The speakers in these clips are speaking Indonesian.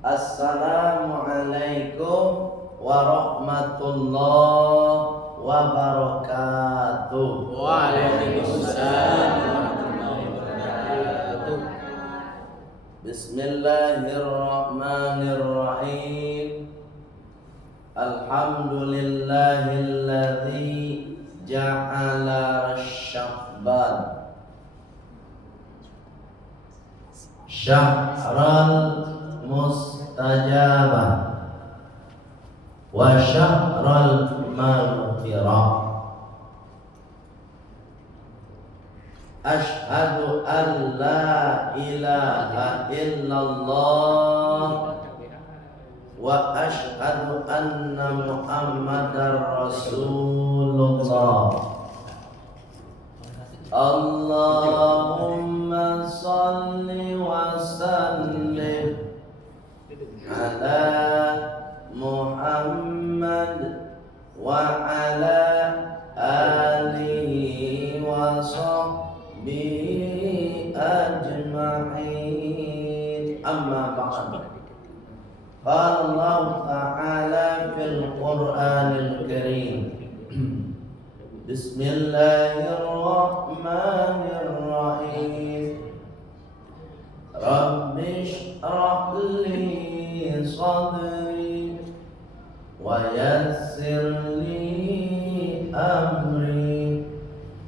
Assalamualaikum warahmatullahi wabarakatuh. Waalaikumsalam warahmatullahi wabarakatuh. Bismillahirrahmanirrahim. Alhamdulillahilladzi ja'ala Sya'ban syahral mustajabah wa syahral maghfirah. Asyhadu an la ilaha illallah wa asyhadu anna Muhammadar Rasulullah. Allahumma salli wa sallim ala Muhammad wa ala alihi wa sahbihi ajma'in. Amma ba'd. Qala Allah ta'ala fil Qur'anil Karim. Bismillahirrahmanirrahim. Rabbi shrah li sadri wa yassir li amri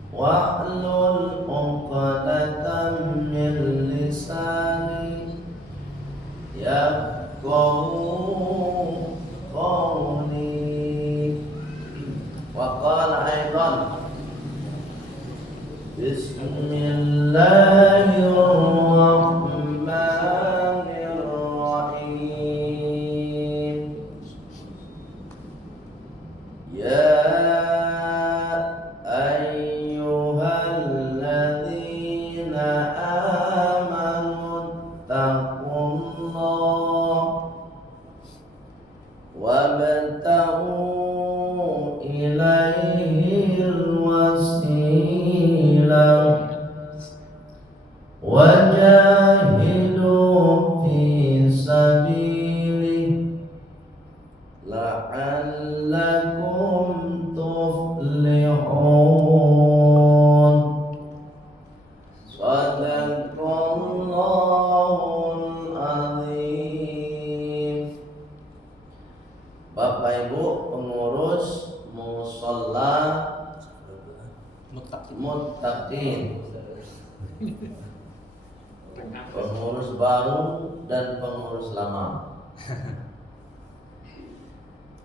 wahlul 'uqdatam min lisani yafqahu qawli. Wa qala aidan Bismillahirrahmanirrahim. Ya ayyuhalladzina amanu taqullah wabtaghu ilaihil wasilah wajahidu fi sabilihi la'allakum tuflihun. Shadaqallahul azim. Bapak Ibu pengurus mushola muttaqin, pengurus baru dan pengurus lama,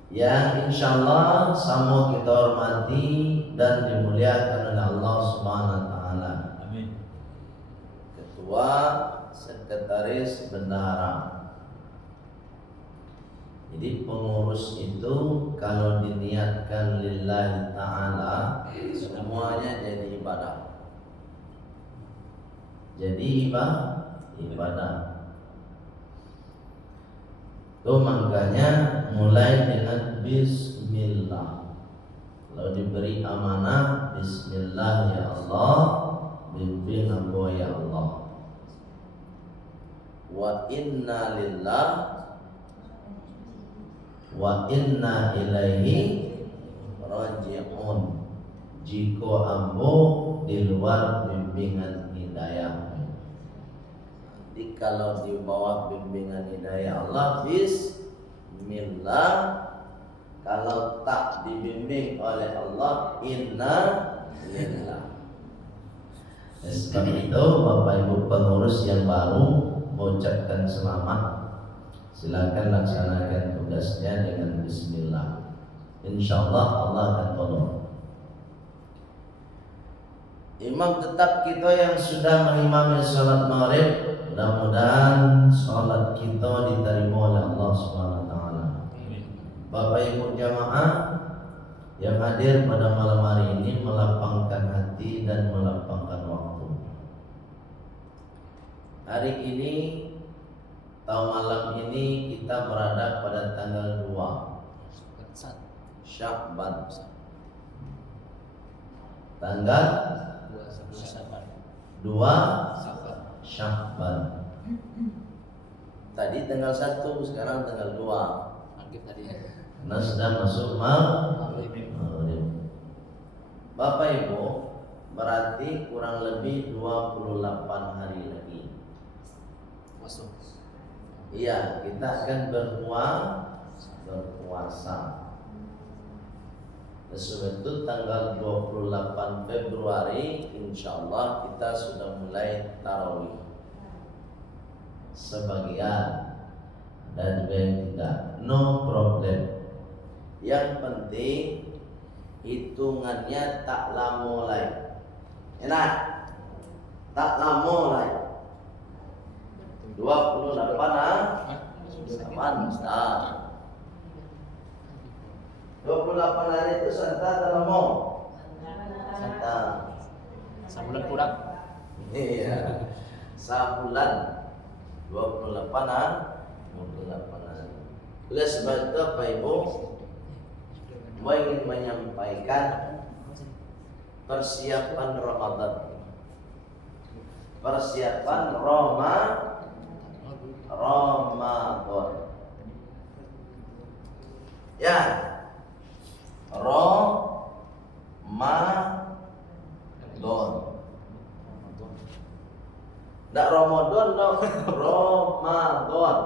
yang insyaallah sama kita hormati dan dimuliakan oleh Allah Subhanahu wa taala. Amin. Ketua, sekretaris, bendahara. Jadi pengurus itu kalau diniatkan lillahi ta'ala semuanya jadi ibadah. Jadi ibadah. Tuh makanya mulai dengan bismillah. Kalau diberi amanah, bismillah ya Allah, bimbing hamba ya Allah. Wa inna lillah wa inna ilaihi raji'un. Jika ambo di luar bimbingan hidayah. Jadi kalau di bawah bimbingan hidayah Allah, bismillah. Kalau tak dibimbing oleh Allah, inna lillah. Sebab itu Bapak Ibu pengurus yang baru mengucapkan selamat. Silakan laksanakan tugasnya dengan bismillah. Insyaallah Allah akan tolong. Imam tetap kita yang sudah mengimami salat maghrib, mudah-mudahan salat kita diterima oleh Allah Subhanahu wa taala. Bapak Ibu jamaah yang hadir pada malam hari ini melapangkan hati dan melapangkan waktu. Hari ini atau malam ini kita berada pada tanggal 2 Sya'ban. Tanggal 2 Sya'ban. Tadi tanggal 1, sekarang tanggal 2. Maghrib tadi. Karena sudah masuk maghrib. Bapak Ibu, berarti kurang lebih 28 hari lagi. Masuk. Iya, kita akan berpuasa. Sebab itu tanggal 28 Februari insya Allah kita sudah mulai tarawih. Sebagian dan juga yang tidak, no problem. Yang penting hitungannya tak lama lagi. Enak? Tak lama lagi. 28 Mantap. 28 hari itu santai atau lama? Santai. Sebulan kurang. Iya. Sebulan 28 hari. Oleh sebab itu Bapak Ibu, mau ingin menyampaikan persiapan Ramadan. Persiapan Ramadan. Ya. Ramadan. Nggak Ramadan dong. Ramadan.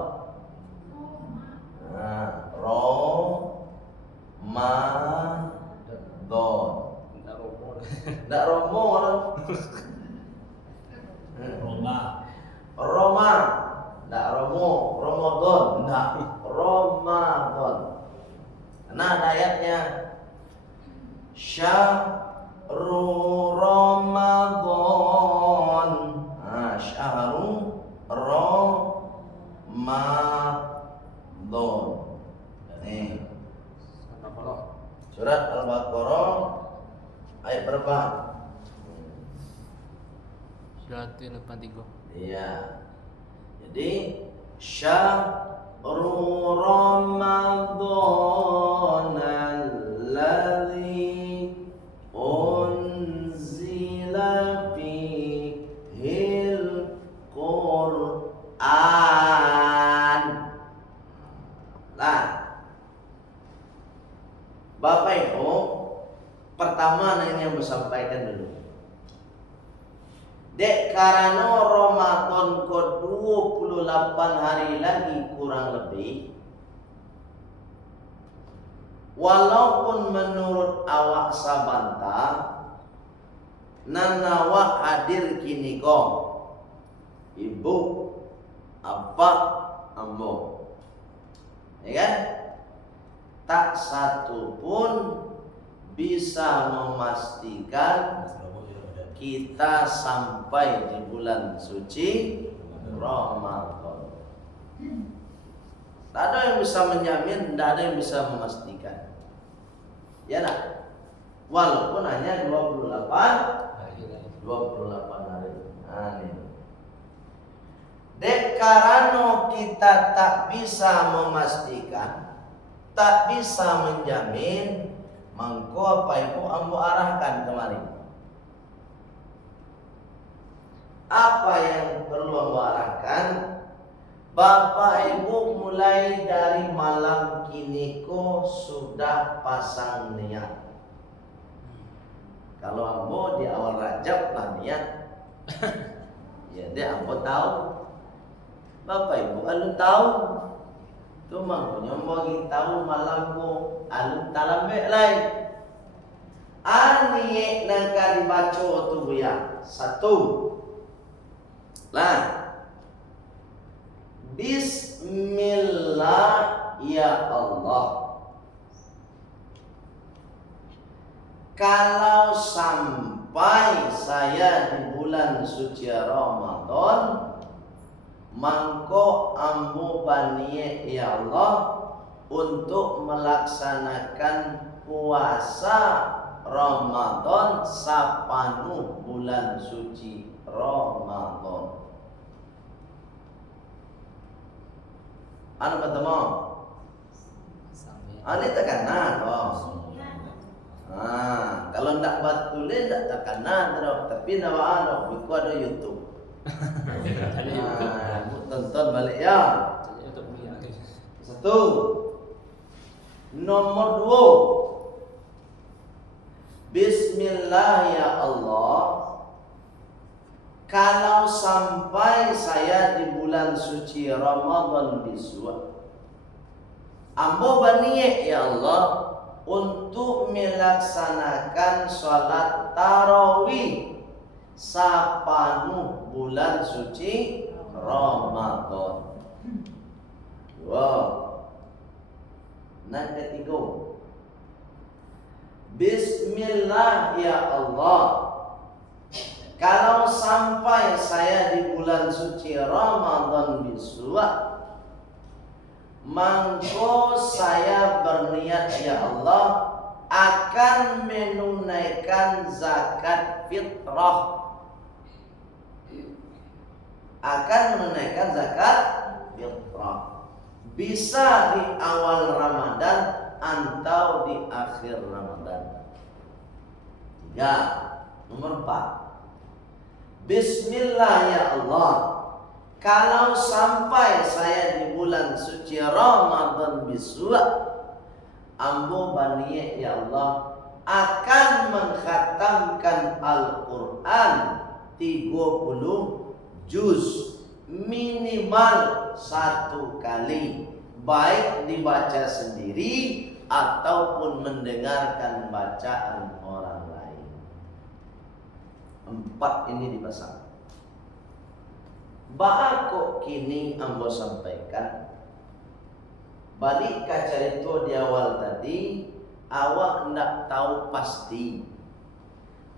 Nah, Ramadan. Nggak Romo dong. Roma. Nggak Romo. Ramadan. Nggak Ramadan. Nah, ada ayatnya. Syahrul Ramadan. Nah, Syahrul Ramadan. Nih. Surat Al-Baqarah ayat berapa? Surat 83. Iya. Jadi Syahrul Ramadan alladzi unzila fihil Qur'an. Nah, Bapak Ibu, pertama yang bersampaikan dulu. Dek karena Ramadan ke 28 hari lagi kurang lebih. Walaupun menurut awak sabanta nanawa hadir kini kong ibu apa ambo, ya kan? Tak satu pun bisa memastikan kita sampai di bulan suci Ramadan. Tak ada yang bisa menjamin, tidak ada yang bisa memastikan. Ya nak? Walaupun hanya 28 hari. Nah, ini. Dek karena kita tak bisa memastikan, tak bisa menjamin, mangko apa ibu ambo arahkan kemarin. Apa yang perlu ambo arahkan? Bapak Ibu mulai dari malam kini ko sudah pasang niat. Kalau ambo di awal Rajab lah niat. Ya dia ambo tahu. Bapak Ibu alun tahu. Tu mangko nyombo gi tahu malam ko alun talambe lain. Ani nangka dibaca tu ya. Satu. Lah. Bismillah ya Allah. Kalau sampai saya di bulan suci Ramadan, mangko ambo baniye ya Allah untuk melaksanakan puasa Ramadan sapanu bulan suci Ramadan. Anu bertemu. Ini tekanan, kalau ndak batulin ndak tekanan, tapi nawa anu, biku ada YouTube. Tonton balik ya. Satu. Nomor dua, Bismillah ya Allah, kalau sampai saya di bulan suci Ramadan biswa, ambo berniat ya Allah untuk melaksanakan sholat tarawih sapanuh bulan suci Ramadan. Wow. Nah, ketiga, Bismillah ya Allah, kalau sampai saya di bulan suci Ramadan biswa, mangko saya berniat ya Allah akan menunaikan zakat fitrah. Akan menunaikan zakat fitrah. Bisa di awal Ramadan atau di akhir Ramadan. 3. Nomor 4. Bismillah ya Allah, kalau sampai saya di bulan suci Ramadan biswa, ambo baniye ya Allah akan mengkhatamkan Al-Quran 30 juz minimal 1 kali, baik dibaca sendiri ataupun mendengarkan bacaan orang lain. 4 ini dipasang. Kok kini ambo sampaikan balik ke cerita di awal tadi, awak ndak tahu pasti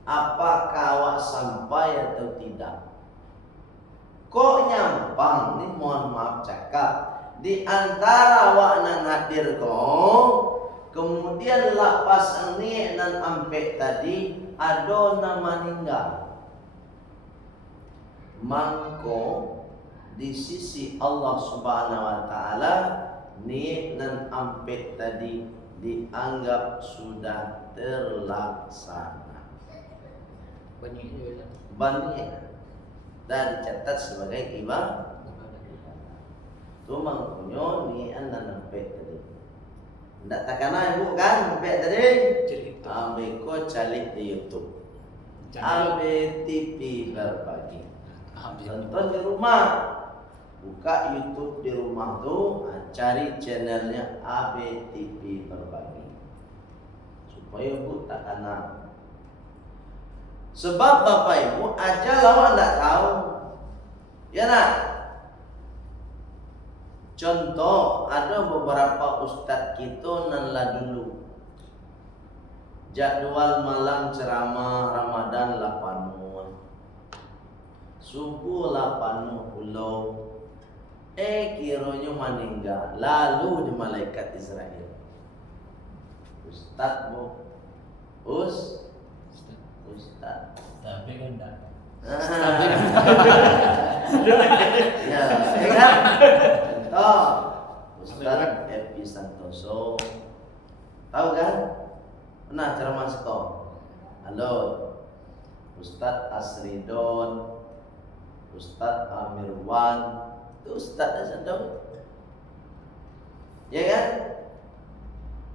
apakah awak sampai atau tidak. Kok nyampang ni, mohon maaf cakap, di antara awak nan hadir kok, kemudian lapas ni nan ampe tadi ada nama meninggal. Mangko di sisi Allah Subhanahu wa taala niat dan ampe tadi dianggap sudah terlaksana. Banyak dan dicatat sebagai ibadah. Tu mangkunyo niat dan ampe tadi. Ndak takana ibu kan ampe tadi. Ambe ko calik di YouTube. Ambe TV berbagi. Tonton di rumah, buka YouTube di rumah tuh, cari channelnya ABTV Berbagi supaya bu tak kena. Sebab bapak ibu aja lawan tak tahu, ya nak. Contoh, ada beberapa ustadz kita nanlah dulu jadwal malam ceramah Ramadan 8 subuh 8 ulo, kiranya meninggal lalu di malaikat Israel. Ustaz bu, Ustaz. Tapi kan enggak. Ya, kan? Contoh, Ustaz Epi Santoso, tahu kan? Pernah ceramah sekolah. Halo, Ustaz Asridon, Ustaz Amirwan, itu Ustaz Asridon, ya kan?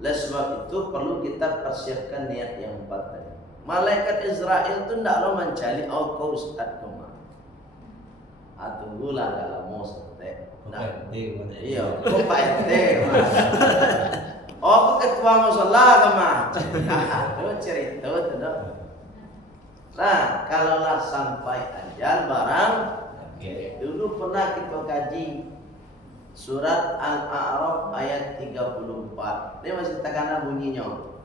Oleh sebab itu perlu kita persiapkan niat yang 4 tadi. Malaikat Israel itu tidak lo mencari kau Ustaz kemana. Tunggulah kalau mau sampai. Iya, kau Pak RT. Aku ketua musola kemana? Itu cerita itu. Nah, kalaulah sampai ajal barang, dulu pernah kita kaji surat Al-A'raf ayat 34. Ini masih takana bunyinya.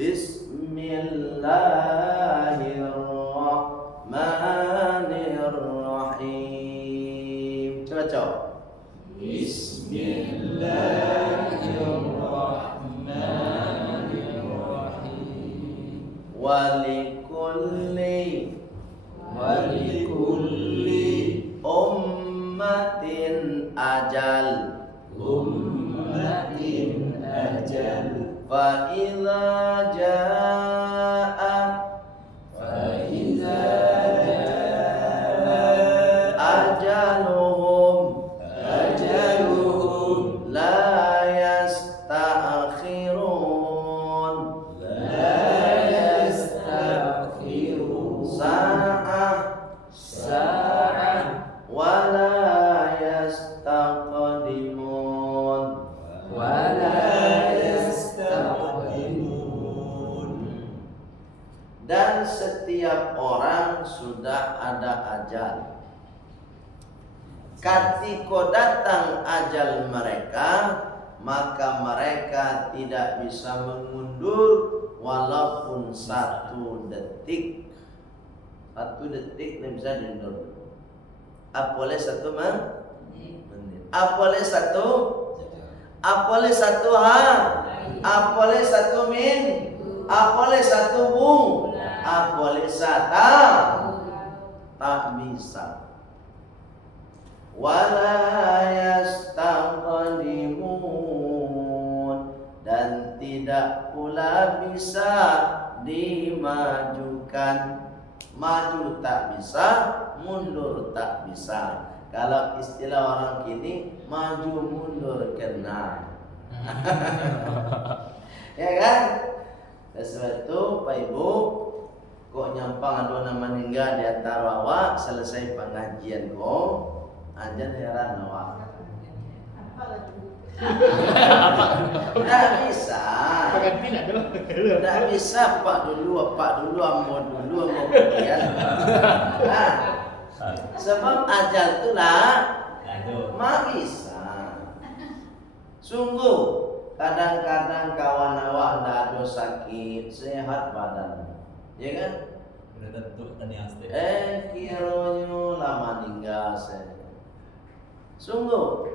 Bismillahirrahmanirrahim. Coba coba. Bismillahirrahmanirrahim. Walikulli ummatin ajal. Fa idza jaa ajaluhum Ketika datang ajal mereka, maka mereka tidak bisa mengundur walaupun 1 detik. 1 detik tidak bisa diundur. Apalagi 1 menit. Apalagi 1 apalagi 1 min, apalagi 1 bung, apalagi 1 tak bisa. Wala yastaqdimun, dan tidak pula bisa dimajukan. Maju tak bisa, mundur tak bisa. Kalau istilah orang kini, maju mundur kena. Ya kan? Sesuatu Pak Ibu, kok nyampang ada nama meninggal di antara awak, selesai pengajian kok anjan heran awak. Tidak bisa. Tidak bisa Pak dulu ambo kemudian. Nah, sebab ajal itulah mak bisa. Sungguh kadang-kadang kawan awak ndak ada sakit, sehat badan, ya kan? Udah tentu kan yang pasti. Kiranya lama tinggal saya. Sungguh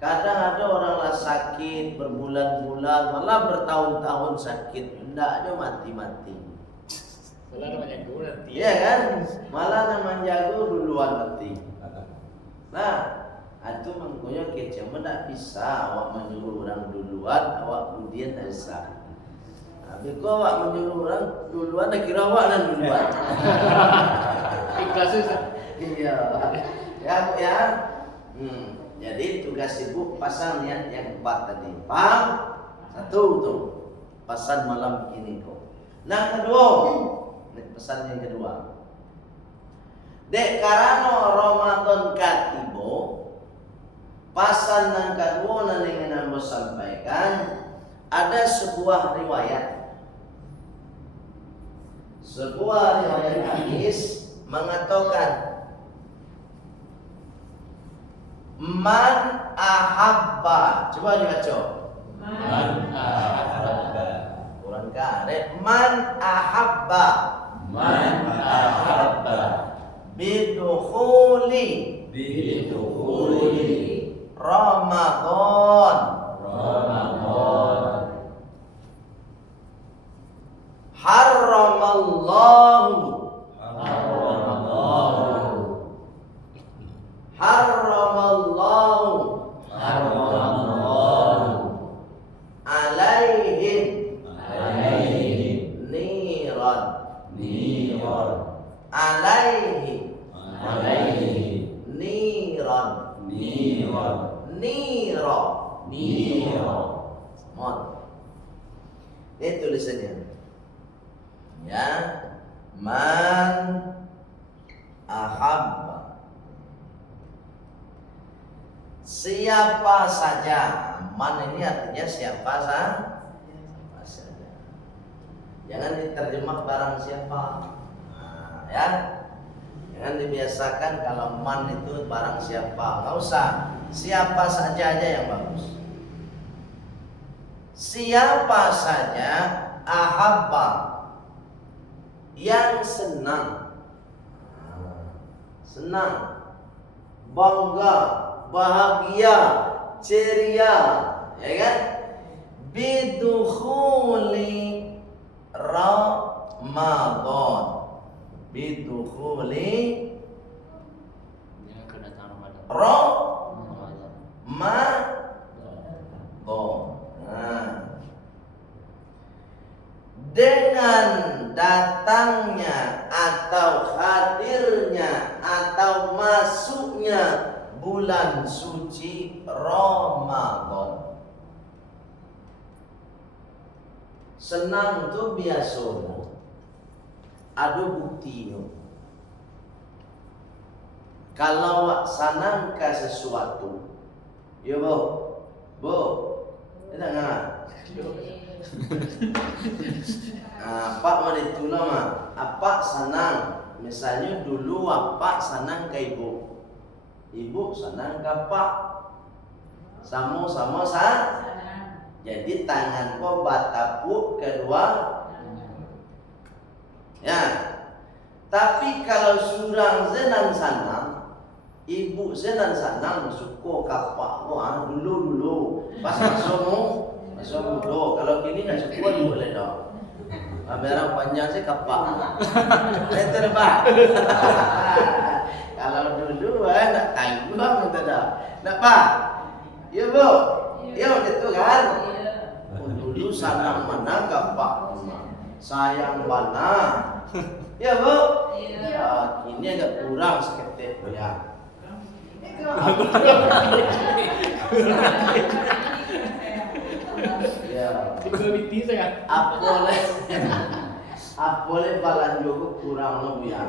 kadang ada orang lah sakit berbulan-bulan, malah bertahun-tahun sakit, ndak ada mati-mati. Malah namanya gue nanti. Iya kan? Malah namanya jago duluan mati. Nah, itu mengkonya kece ndak bisa awak menyuruh orang duluan, awak kemudian tak bisa. Tapi kok awak menyuruh orang duluan, dah kira awak lah duluan. Ikhlas Ustaz. Iya. Ya. Jadi tugas ibu pasang niat yang 4 tadi. Paham? 1 tuh. Pesan malam ini kok. Nah, kedua. Pesan yang kedua. Dek karano Ramadan katibo, pasan yang kedua yang ingin Anda sampaikan, ada sebuah riwayat. Sebuah riwayat hadis mengatakan, man ahabba. Coba dibaca. Man ahabba. Kurang karet. Man ahabba. Man ahabba bidukhuli Ramadan Harramallahu alaihim niran alaihi niran. Mohon. Ini tulisannya. Ya. Man ahabba. Siapa saja. Man ini artinya siapa saja. Jangan diterjemah barang siapa. Nah, ya. Jangan dibiasakan kalau man itu barang siapa. Nggak usah. Siapa saja aja yang bagus. Siapa saja ahabba, yang senang, bangga, bahagia, ceria, ya kan? Bidukhuli Ramadan, bidukhuli Dengan kedatangan Ramadan. Ramadan. Dengan datangnya atau hadirnya atau masuknya bulan suci Ramadan. Senang itu biasa, ada buktinya. Kalau senang ke sesuatu, ya bu, tidak nggak? Pak mau ditolong apa senang, misalnya dulu apa senang ke ibu, Ibu senang kapak. Sama-sama jadi tangan ko batapuk kedua. Ya. Tapi kalau surang senang sanang, ibu senang sanang suko kapak ko dulu. Pas masuk dulu. Kalau gini nggak suko boleh dong. Kamera panjang sih kapak. Meter pak. Kalau dulu nak tahu bang kita dah. Nak pak? Ya bu. Ya itu kan. Dulu sanang mana kapak. Sayang mana. Ya bu. Ini agak kurang seketik ya. Ya. Apole balan juga kurang lebih ya.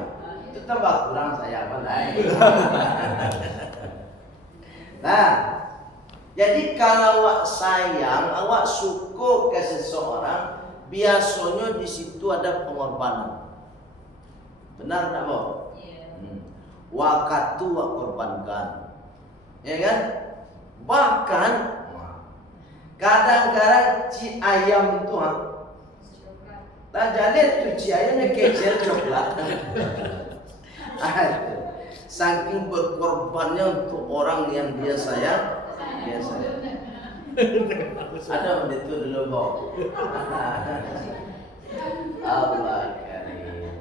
Itu tambah kurang saya pandai. Nah, jadi kalau awak sayang, awak suka ke seseorang, biasanya di situ ada pengorbanan. Benar tak bu? Waktu awak korbankan, ya kan? Bahkan kadang-kadang ci ayam itu tak jadi tuh ci ayamnya kecil coklat. Saking berkorbannya untuk orang yang dia sayang. Ada itu dulu kok. Allah karim.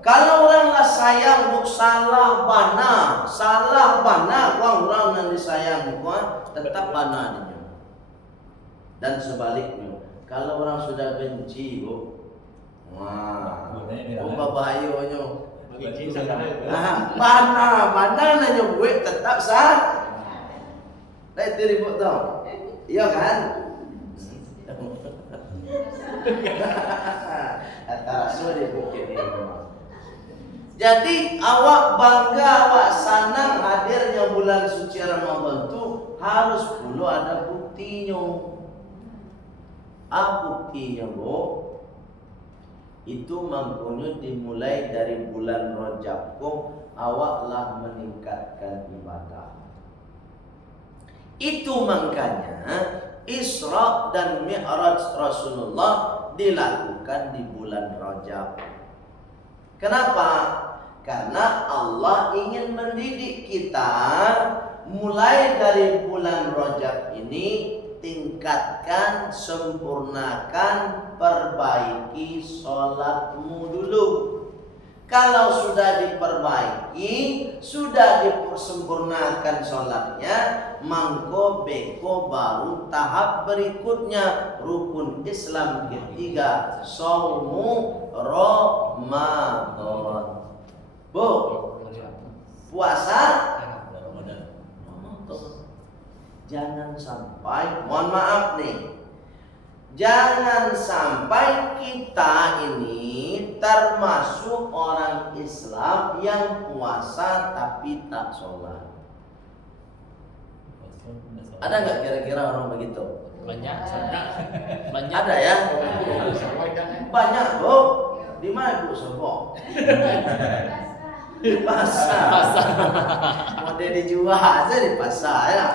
Kalau orang lah sayang buk salah bana orang yang disayang tetap bana dia. Dan sebaliknya, kalau orang sudah benci bu, bahayanya. Mana nanya gue tetap sah. Nah itu ribut tau, iya kan? Antara sudah bikin ini. Jadi awak bangga, awak senang hadirnya bulan suci Ramadan itu harus perlu ada buktinya. Buktinya bu, itu mampunya dimulai dari bulan Rajab kok awaklah meningkatkan ibadah. Itu makanya Isra dan Mi'raj Rasulullah dilakukan di bulan Rajab. Kenapa? Karena Allah ingin mendidik kita mulai dari bulan Rajab ini, tingkatkan, sempurnakan, perbaiki sholatmu dulu. Kalau sudah diperbaiki, sudah disempurnakan sholatnya, mangko beko baru tahap berikutnya, rukun Islam ketiga, shaumu Ramadan. Bu, puasa Ramadan. Jangan sampai, mohon maaf nih, jangan sampai kita ini termasuk orang Islam yang puasa tapi tak sholat. Ada nggak kira-kira orang begitu? Banyak. Ada ya? Banyak bu. Di mana bu sobo? Di pasar. Mau dijual aja di pasar ya.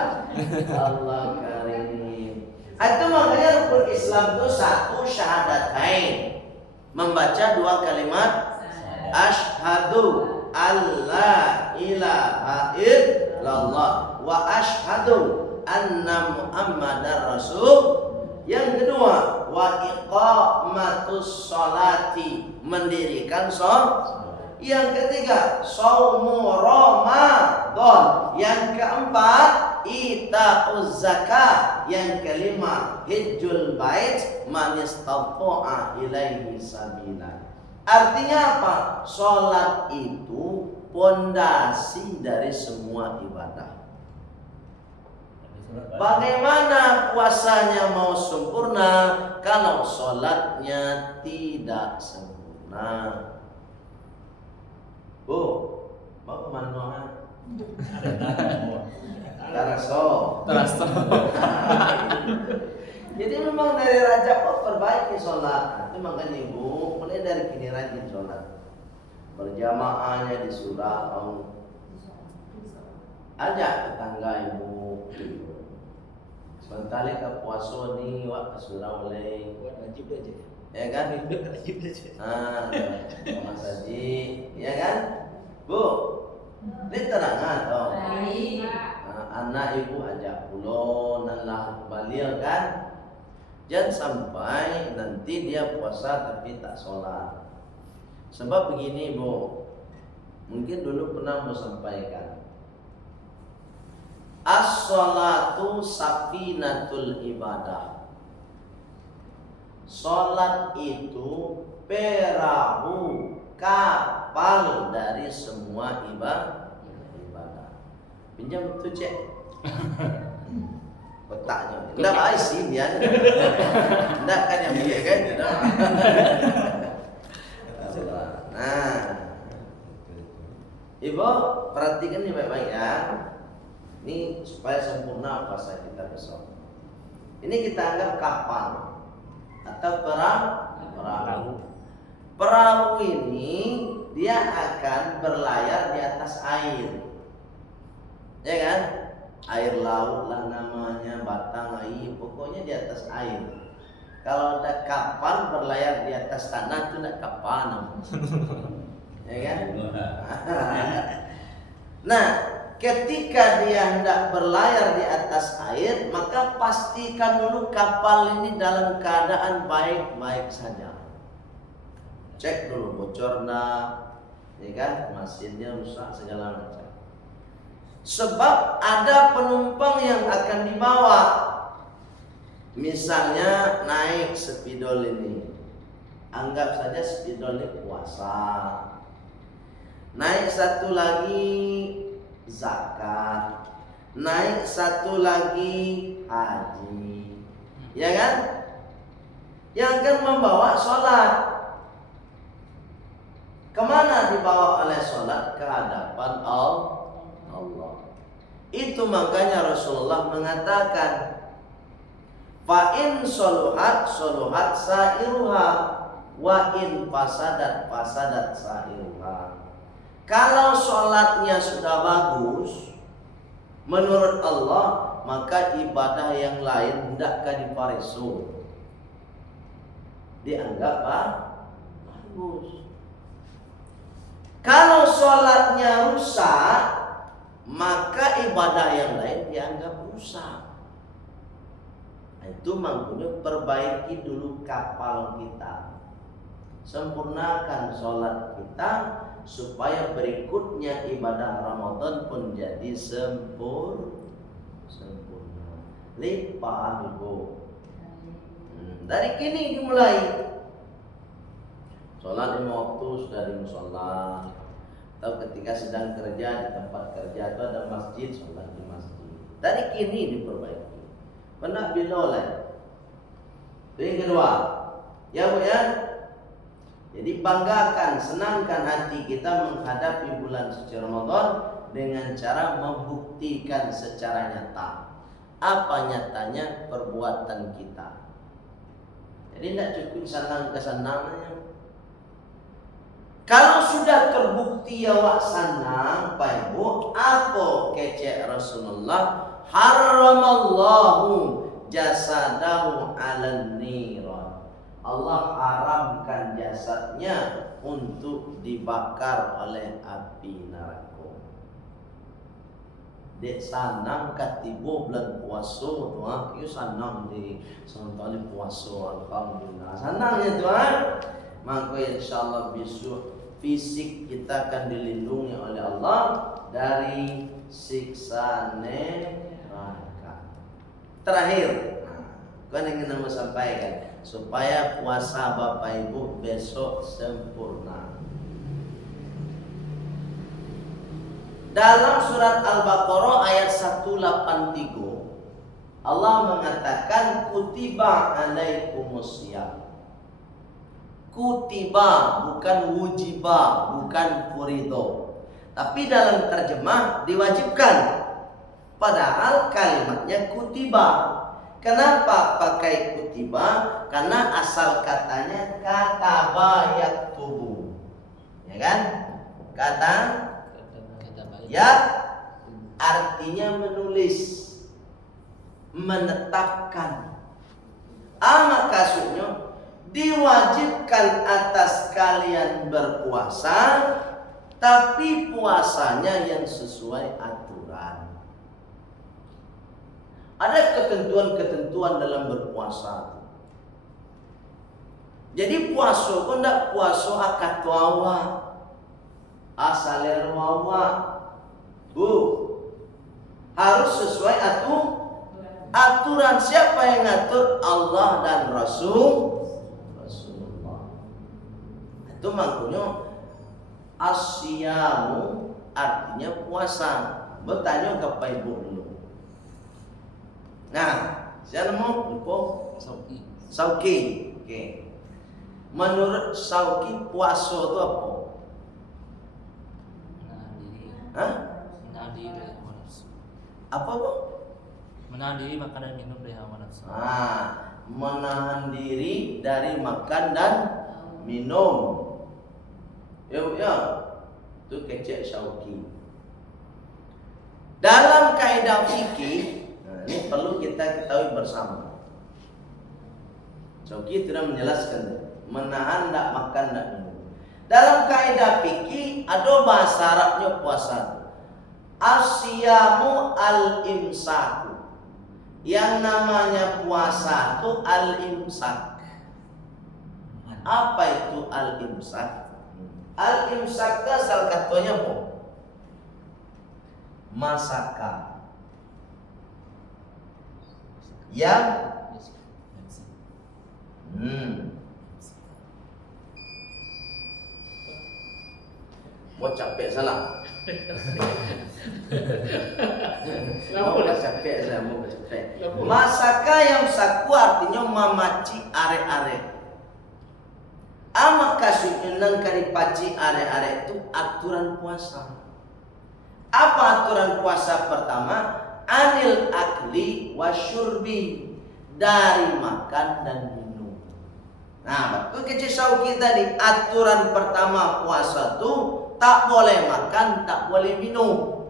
Allah karim. Itu makanya rukun Islam itu satu syahadatain, membaca dua kalimat asyhadu alla ilaha illallah wa asyhadu anna muhammadar rasul. Yang kedua wa iqamatus sholati, mendirikan sholat. Yang ketiga shaumu Ramadan. Yang keempat ita'uz zakat. Yang kelima hijjul bait man istata'a ilaihi sabila. Artinya apa? Salat itu pondasi dari semua ibadah. Bagaimana puasanya mau sempurna kalau salatnya tidak sempurna? Bu, mau kemana? Taraso. Jadi memang dari Rajab perbaiki sholat. Itu makanya ibu mulai dari kini rajin sholat. Berjamaahnya di surau. Ajak tetangga ibu. Sementara ke puasa ni wak sudah boleh, Buat wajib aja. ya kan? Wajib aja. Mas Haji, ya kan? Bu, ini terangan dong. Anak ibu ajak pulau, nalah balik kan? Jangan sampai nanti dia puasa tapi tak sholat. Sebab begini bu, mungkin dulu pernah mau sampaikan. As-sholatu safinatul ibadah. Sholat itu perahu kapal dari semua ibadah. Pinjam itu cek. Kotaknya. Enggak baik sih dia. Enggak kan yang dia kan. Nah, Ibu perhatikan ini baik-baik ya. Ini supaya sempurna puasa kita besok. Ini kita anggap kapal atau perahu. Perahu ini dia akan berlayar di atas air, ya kan? Air laut lah namanya, batang air, pokoknya di atas air. Kalau ada kapal berlayar di atas tanah itu tidak kapal namanya, ya kan? Nah, ketika dia hendak berlayar di atas air, maka pastikan dulu kapal ini dalam keadaan baik-baik saja. Cek dulu bocor enggak, ya kan? Mesinnya rusak segala macam. Sebab ada penumpang yang akan dibawa. Misalnya naik spidol ini. Anggap saja spidol ini puasa. Naik satu lagi zakat, naik satu lagi haji, ya kan? Yang akan membawa sholat. Kemana dibawa oleh sholat? Ke hadapan Allah. Itu makanya Rasulullah mengatakan, fa in soluhat soluhat sa'iruha, wa in fasadat fasadat sa'iruha. Kalau sholatnya sudah bagus menurut Allah, maka ibadah yang lain hendaknya diparisu, dianggap bagus. Kalau sholatnya rusak, maka ibadah yang lain dianggap rusak. Itu makanya perbaiki dulu kapal kita, sempurnakan sholat kita, supaya berikutnya ibadah Ramadan pun jadi sempurna. Lipat ibu. Dari kini dimulai. Sholat 5 waktu sudah di musola. Atau ketika sedang kerja di tempat kerja itu ada masjid, sholat di masjid. Dari kini diperbaiki. Benar biloleh. Itu yang kedua. Ya bu ya. Jadi banggakan, senangkan hati kita menghadapi bulan suci Ramadan dengan cara membuktikan secara nyata. Apa nyatanya? Perbuatan kita. Jadi tidak cukup senang-kesenangannya. Kalau sudah terbukti ya wak senang, Pak Ibu, apa kecek Rasulullah? Haramallahu jasadahu 'alan niran. Allah haramkan jasadnya untuk dibakar oleh api neraka. Dek sanang katibo bulan puasa tuan, itu sanang di santali puasa, alhamdulillah. Sanangnya tuan, maka insyaallah besok fisik kita akan dilindungi oleh Allah dari siksa neraka. Terakhir, kan ingin nama sampaikan supaya puasa Bapak Ibu besok sempurna. Dalam surat Al-Baqarah ayat 183 Allah mengatakan kutiba alaikumusiyam. Kutiba bukan wujiba, bukan furido. Tapi dalam terjemah diwajibkan. Padahal kalimatnya kutiba. Kenapa pakai kutiba? Karena asal katanya kataba yaktubu. Ya kan? Kata artinya menulis, menetapkan. Maka maksudnya diwajibkan atas kalian berpuasa, tapi puasanya yang sesuai aturan. Ada ketentuan-ketentuan dalam berpuasa. Jadi puasa pun tidak puasa akad wawa, asalir wawa, harus sesuai aturan. Siapa yang ngatur? Allah dan Rasulullah. Itu makanya asyamu artinya puasa. Bertanya kepada ibu dulu. Nah, saya mau lupa Sauki. Oke. Menurut Sauki puasa itu apa? Menahan diri dari hawa nafsu. Apa bu? Menahan diri makan dan minum dari hawa nafsu. Menahan diri dari makan dan minum. Ya, itu kecek Sauki. Dalam kaidah fikih, ini perlu kita ketahui bersama. Sauki tidak menjelaskan menahan tak makan tak minum. Dalam kaidah fikih ada bahasa Arabnya puasa. Asyamu al-imsaku. Yang namanya puasa itu al-imsak. Apa itu al-imsak? Al-imsak itu asal katanya apa? Masaka. Yang mau capek salah. Mau capek saya, mau capek. Masaka yang saku artinya mamaci are-are. Maka sunnah karipaci are-are itu aturan puasa. Apa aturan puasa pertama? Anil akli wasyurbi, dari makan dan minum. Nah, betul kecil Sauki tadi. Aturan pertama puasa itu tak boleh makan, tak boleh minum.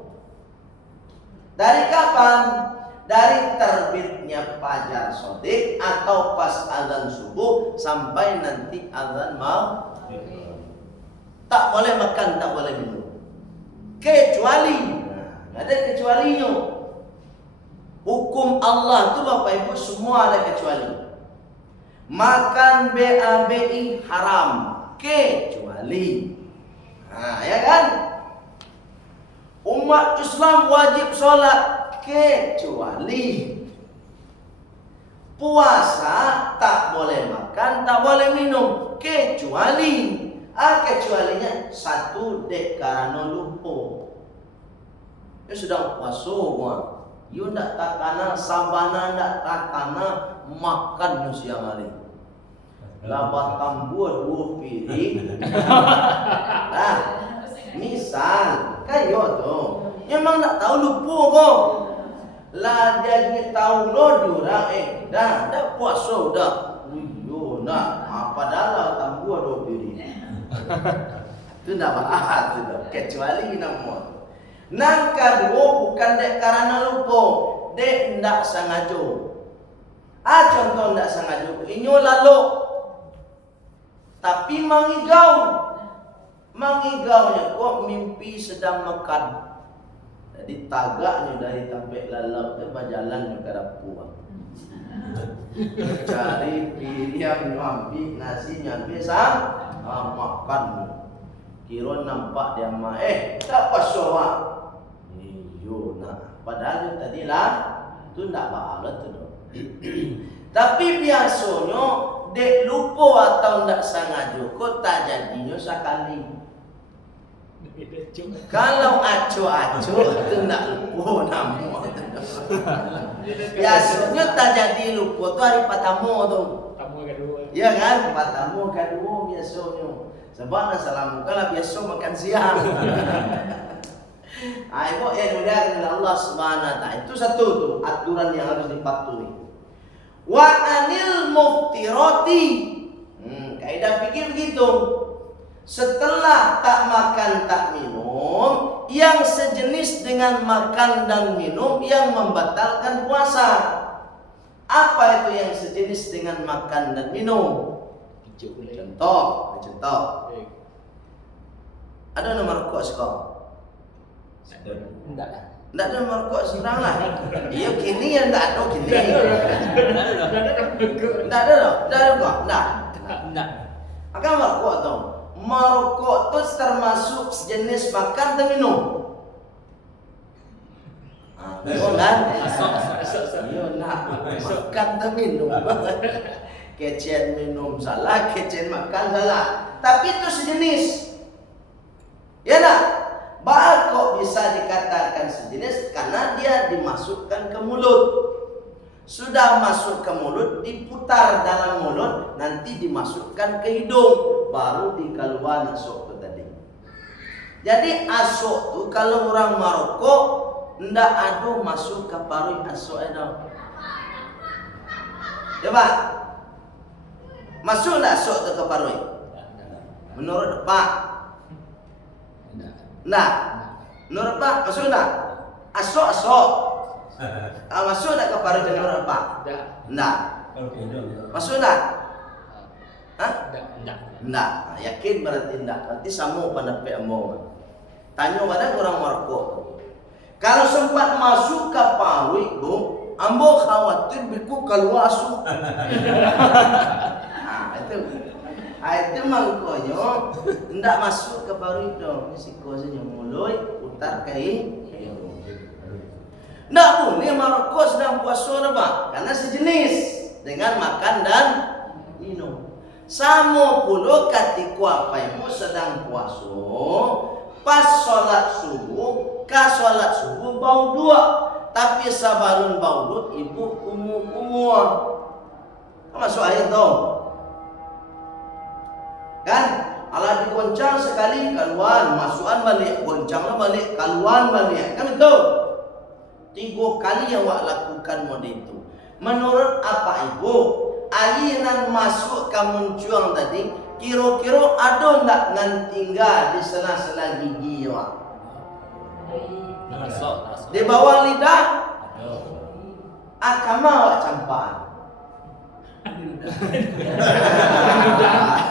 Dari kapan? Dari terbitnya fajar shadiq atau pas azan subuh sampai nanti azan maghrib. Tak boleh makan, tak boleh minum. Kecuali, ada kecualinya. Hukum Allah itu Bapak Ibu semua ada kecuali. Makan BABI haram kecuali. Ya kan? Umat Islam wajib sholat kecuali. Puasa tak boleh makan, tak boleh minum kecuali. Kecualinya satu dek karena lupa. Ya sedang puasa gua. You ndak takana sabana ndak takana makan siang hari. Labat tambur 2 piring. Nah, misal kayo tuh. Memang ndak tahu lupa kok. Lah jadi tahu lo durang dah puasa dah. Yo nak apa dalam tambur 2 piring. Itu ndak bahas itu kecuali namun. Nang kedua bukan dek karena lupa, dek ndak sengaja. Contoh ndak sengaja, inyo lalu, tapi mangigaunya kok mimpi sedang makan. Jadi tagaknya dari tampek lalau itu berjalan ke dapur. Cari piring nyambi nasi nyambi makan. Kira nampak dia tak pasal. Padahal tadi lah itu tidak bahagia tu. Tapi biasanya dek lupa atau tidak sengaja kok tak jadinya sekali. Kalau acu-acu itu tidak lupa nama. Biasanya tak jadi lupa tu hari pertama tu. Tamu kedua. Ya kan, pertama kedua biasanya. Sebab salam kalau biasa makan siang. Ibu mudah dengan Allah Subhanahu wa taala. Itu satu tuh aturan yang harus dipatuhi. Wa anil muftirati. Kaidah fikih begitu. Setelah tak makan tak minum, yang sejenis dengan makan dan minum yang membatalkan puasa. Apa itu yang sejenis dengan makan dan minum? Contoh. Ada nomor rokok sekarang? Enggak. Tidak ada nomor rokok sekarang lah. Iya kini ya tidak ada kini. Tidak ada rokok. Enggak. Akan merokok tuh. Merokok itu termasuk sejenis makan dan minum. Iya kan? Iya nak makan dan minum. Kecen minum salah, kecen makan salah. Tapi itu sejenis. Ya nak? Bahkan kok bisa dikatakan sejenis karena dia dimasukkan ke mulut. Sudah masuk ke mulut, diputar dalam mulut, nanti dimasukkan ke hidung, baru dikeluar asuk itu tadi. Jadi asuk itu kalau orang merokok, ndak ada masuk ke paru asuk itu. Coba, masuk ndak asuk itu ke paru? Menurut Pak? Ndak. Menurut Pak, masuk ndak? Asuk. Masuk ndak ke paru menurut Pak? Ndak. Masuk ndak? Hah? Ndak. Yakin berarti ndak. Berarti sama pendapat ambo. Tanya pada orang merokok. Kalau sempat masuk ke paru itu, ambo khawatir biku keluar asuk. Itu makanya ndak masuk ke paru itu. Risiko saja mulut putar ke hidung. Ndak boleh merokok sedang puasa Pak, karena sejenis dengan makan dan minum. Sama pula ketika apa ibu sedang puasa, pas sholat subuh, bau dua, tapi sabalun bau dua ibu kumur. Masuk air dong. Kan? Alah digoncang sekali keluar, masukan balik, goncang balik, keluar balik. Kan betul? 3 kali yang awak lakukan model itu. Menurut apa ibu? Ainan masuk ke muncuang tadi, kira-kira ada ndak ngan tinggal di sela-sela gigi awak? Di bawah lidah? Akama awak campaan.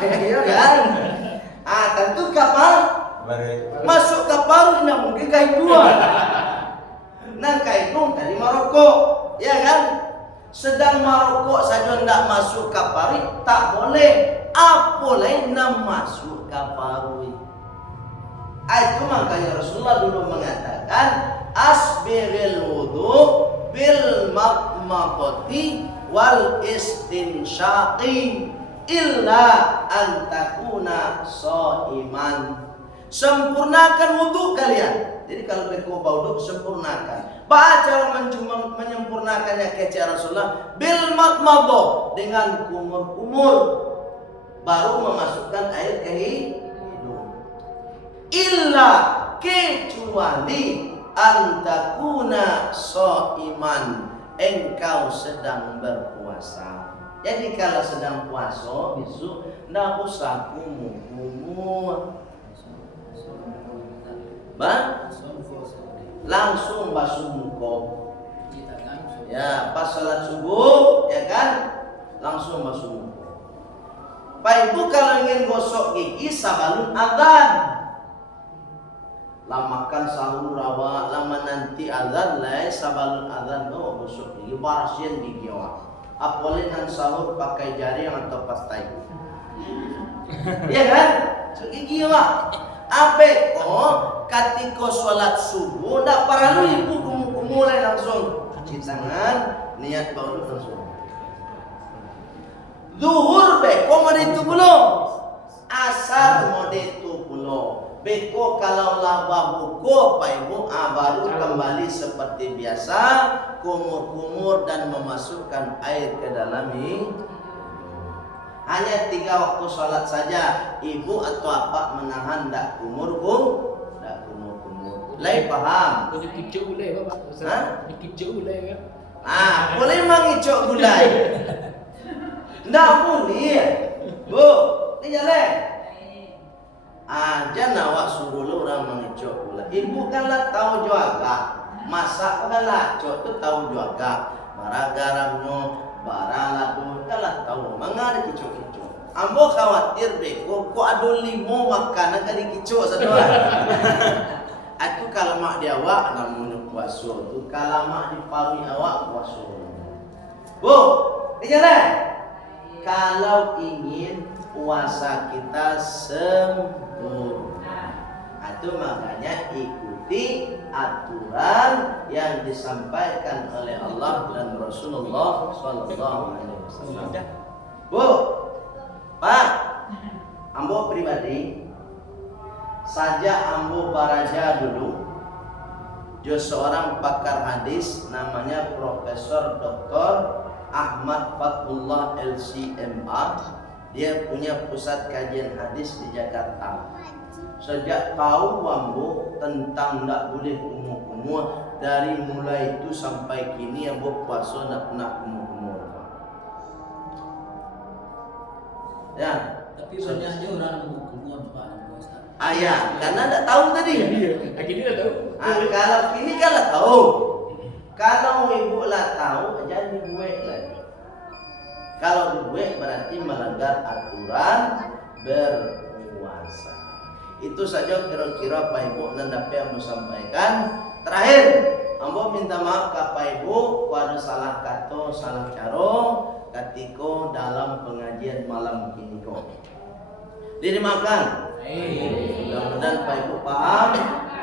Iya kan? Tentu kapal masuk ke paru nak mungkin kaiduan. Nang kaidung tadi merokok, ya kan? Sedang merokok saja ndak masuk ke paru, tak boleh. Apalagi nak masuk ke paru. Itu makanya Rasulullah dulu mengatakan asbiril wudu bil madmadati wal istinsyaqi illa an takuna shaiman. Sempurnakan wudu kalian. Jadi kalau beko bauduk sempurnakan. Baca menyempurnakannya kece Rasulullah bil madmadah dengan kumur-kumur, baru memasukkan air ke hidung. Illa kecuali antakuna shaiman, engkau sedang berpuasa. Jadi kalau sedang puasa besok ndak usah kumur-kumur. Langsung basuh muka. Ya, pas salat subuh, ya kan? Langsung basuh muka. Pak Ibu kalau ingin gosok gigi sabalun adzan. Lamakan sahur awak, lama nanti adzan lah, sabalun adzan tuh gosok gigi, barasin gigi awak. Apalagi nan sahur pakai jari atau pastai. Ya kan? So gigi awak. Abe ketika sholat subuh ndak perlu ibu mulai langsung cuci tangan, niat baru langsung. Zuhur beko mode itu belum, asar mode itu belum. Beko kalau laba buku Pak Ibu baru kembali seperti biasa, kumur-kumur dan memasukkan air ke dalam ini. Hanya 3 waktu sholat saja. Ibu atau apa menahan ndak kumur-kumur. Lai paham? Boleh kicau gulai Bapak. Hah? Kicau gulai kan? Boleh mengicok gulai. Ndak boleh. Bu, ni jalan. aja nawak suruh lu orang mengecok pula. Ibu kan lah tahu juga, masak kan lah cok tu tahu juga. Marah garamnya, barang ladu kan lah tahu. Mangga dikicok-kicok. Ambo khawatir beko, kok ada limo makanan kan dikicok sadua. Aku kalau mak dia awak namanya puasa tu, kalau mak dipawi awak puasa. Bu, jalan. Kalau ingin puasa kita sempurna, itu makanya ikuti aturan yang disampaikan oleh Allah dan Rasulullah Sallallahu Alaihi Wasallam. Bu, Pak, ambo pribadi saja ambo baraja dulu. Jo seorang pakar hadis namanya Profesor Dr. Ahmad Fathullah LCMA. Dia punya pusat kajian hadis di Jakarta. Sejak tahu ambo tentang tak boleh umur-umur, dari mulai itu sampai kini ambo puasa tak pernah umur-umur. Ya, Tapi banyaknya orang umur Pak Ustaz. ayah, karena tak tahu tadi. Iya, akhirnya dah tahu. Kalau ini kan lah tahu. Kalau ibu lah tahu, jangan dibuat lagi. Kalau dibuat berarti melanggar aturan berpuasa. Itu saja kira-kira Pak Ibu nandapi yang mau sampaikan. Terakhir, ambo minta maaf ke Pak Ibu kalau salah kata, salah cara ketika dalam pengajian malam ini kok. Dimaafkan. Mudah-mudahan Pak Ibu paham.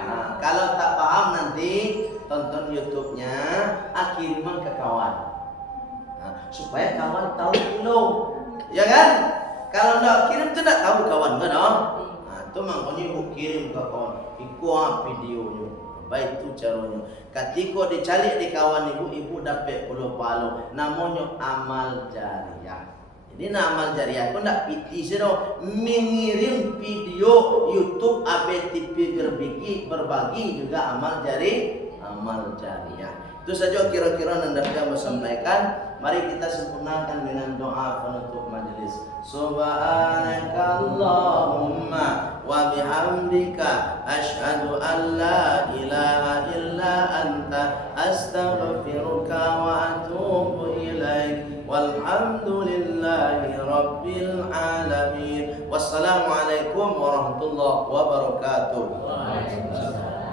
Nah, kalau tak paham nanti tonton YouTube-nya, kiriman ke kawan. Nah, supaya kawan tahu dulu. Ya kan? Kalau enggak kirim tu tak tahu kawan kan? Nah, itu makanya ibu kirim ke kawan. Ikut videonya. Baik itu caranya. Ketika dicari di kawan ibu dapat puluh pahala. Namanya amal jariah. Jadi amal jariah itu tidak piti sih, mengirim video YouTube ABTV berbagi juga amal jariah. Itu saja kira-kira yang dapat saya sampaikan. Mari kita sempurnakan dengan doa penutup majelis. Subhanakallahumma wa bihamdika asyhadu an la ilaha illa anta astaghfiruka wa atubu ilaik. Walhamdulillahi rabbil alamin. Wassalamualaikum warahmatullahi wabarakatuh. Waalaikumsalam.